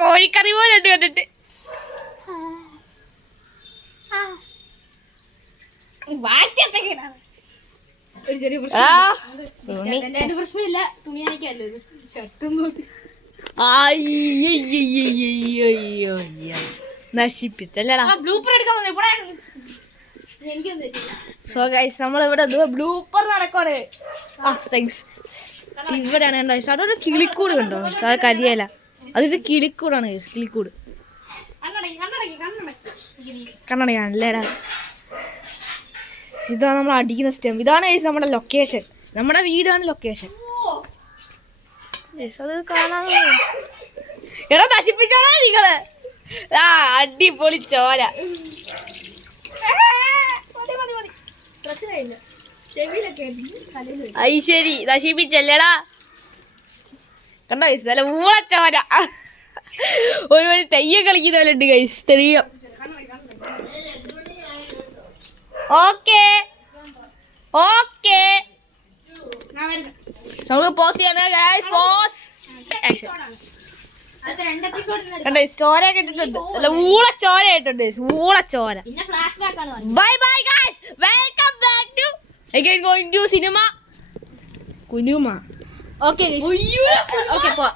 കോഴിക്കറി പോലെ ഉണ്ട് കണ്ടിട്ട്. പ്രശ്നമില്ല, തുണി അയക്കാല്ലോ. നശിപ്പിച്ചല്ലടാ. സോ ഗൈസ് നമ്മളിവിടെ ബ്ലൂപ്പർ നടക്കുവാണ്. ഇവിടെയാണ് കണ്ടോ അതൊരു കിളിക്കൂട് കണ്ടോ, അത് കരിയല, അതൊരു കിളിക്കൂടാണ് ഗൈസ്, കിളിക്കൂട്. കണ്ണടയാണല്ലേടാ. ഇതാണ് നമ്മൾ അടിക്കുന്ന സ്റ്റെം. ഇതാണ് ഗൈസ് നമ്മുടെ ലൊക്കേഷൻ, നമ്മുടെ വീടാണ് ലൊക്കേഷൻ. അത് കാണാൻ എടാ നശിപ്പിച്ചോളാ നിങ്ങള്. അടിപൊളി ചോര. ശരി നശിപ്പിച്ചല്ലേടാ. കണ്ടോ ഗൈസ് നല്ല ഊളച്ചോര. ഒരു വഴി തെയ്യം കളിക്കുന്ന പോലെ ഉണ്ട് ഗൈസ്, തെയ്യം. ഓക്കെ ഓക്കെ നമുക്ക് പോസ് ചെയ്യാനാ ഗൈസ്. പോസ് ചോര കേട്ടിട്ടുണ്ട്, അല്ല ഊളച്ചോര ആയിട്ടുണ്ട്, ഊളച്ചോര. Bye bye guys, welcome back to again going to cinema കുനുമ. ഓക്കെ ഓക്കെ പോ.